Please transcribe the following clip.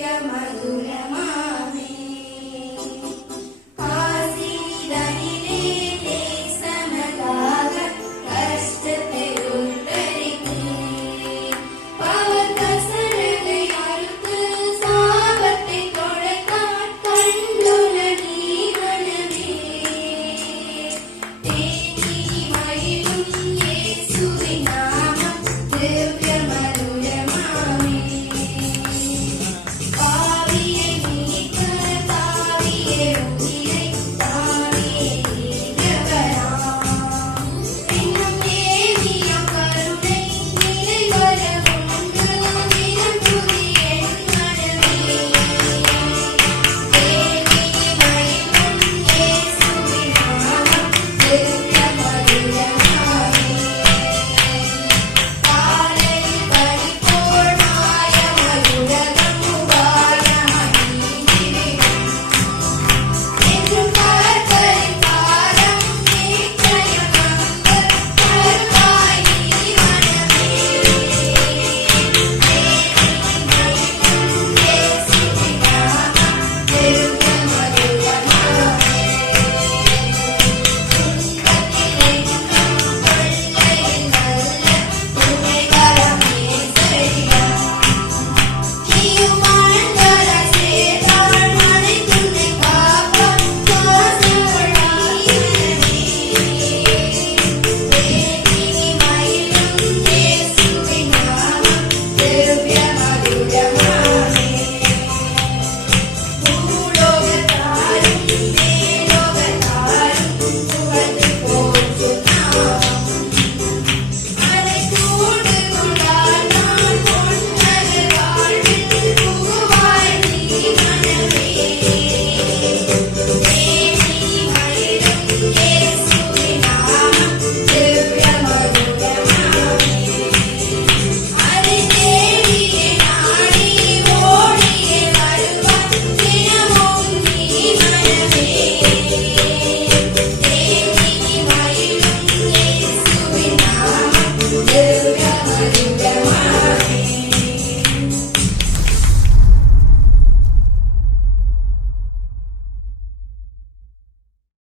മധുരമാ you.